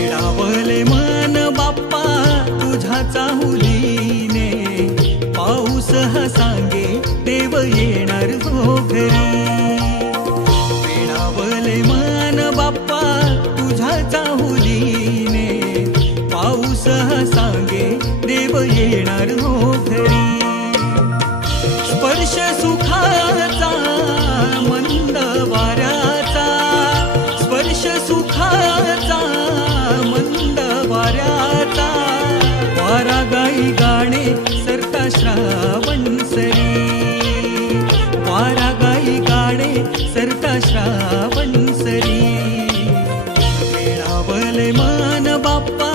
वेडावले मन बाप्पा तुझ्या चाहुलीने, पाऊस हा सांगे देव येणार हो घरी. वेडावले मन बाप्पा तुझ्या चाहुलीने, पाऊस हा सांगे देव येणार हो घरी. स्पर्श सुखाचा मंद वाऱ्याचा, स्पर्श सुखाचा मंद वाऱ्याचा, वारा गाई गाणे सरता श्रावण सरी, वारा गाई गाणे सरता श्रावण सरी. वेडावले मन बाप्पा